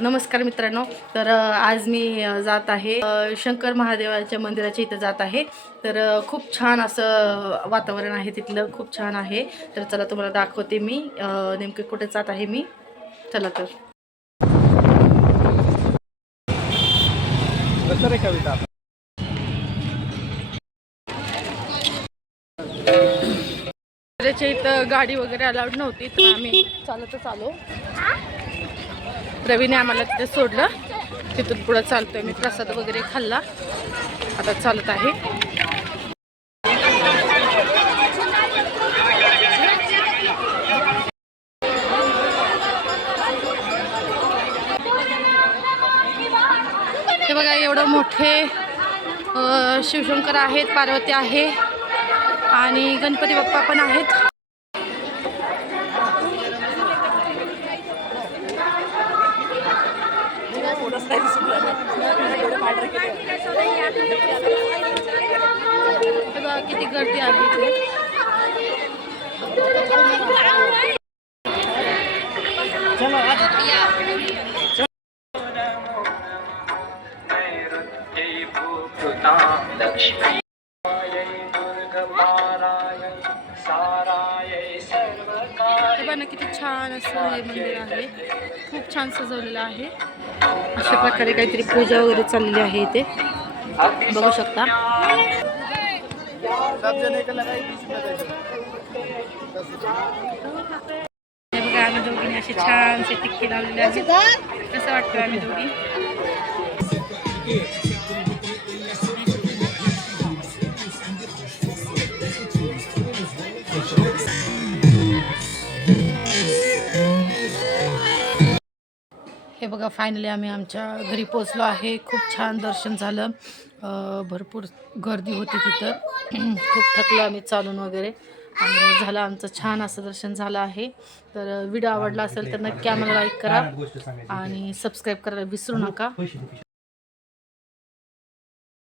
नमस्कार मित्रांनो. तर आज मी जात आहे शंकर महादेवाच्या मंदिराच्या इथं जात आहे. तर खूप छान असं वातावरण आहे तिथलं, खूप छान आहे. तर चला तुम्हाला दाखवते मी नेमके कुठे जात आहे मी. चला तर कविता त्याच्या इथं गाडी वगैरे अलाउड नव्हती, तर आम्ही चालतच आलो. रवीने आम्हाला तिथे सोडलं, तिथून पुढं चालतोय. मी प्रसाद वगैरे खाल्ला, आता चालत आहे. हे बघा, एवढं मोठे शिवशंकर आहेत, पार्वती आहे आणि गणपती बाप्पा पण आहेत. बघा किती गर्दी आहे इथे. बघा किती छान असं हे मंदिर आहे, खूप छान सजवलेलं आहे. अशा प्रकारे काहीतरी पूजा वगैरे चाललेली आहे इथे, बघू शकता. हे बघा, आम्ही दोघींनी असे छानसे टिक्के लावलेले आहेत. कसं वाटतं आम्ही दोघी? हे बघा, फायनली आम्ही आमच्या घरी पोचलो आहे. खूप छान दर्शन झालं. भरपूर गर्दी होती तिथं. खूप थकलो आम्ही चालून वगैरे, आणि झालं आमचं छान असं दर्शन झालं आहे. तर व्हिडिओ आवडला असेल तर नक्की आम्हाला लाईक करा आणि सबस्क्राईब करायला विसरू नका.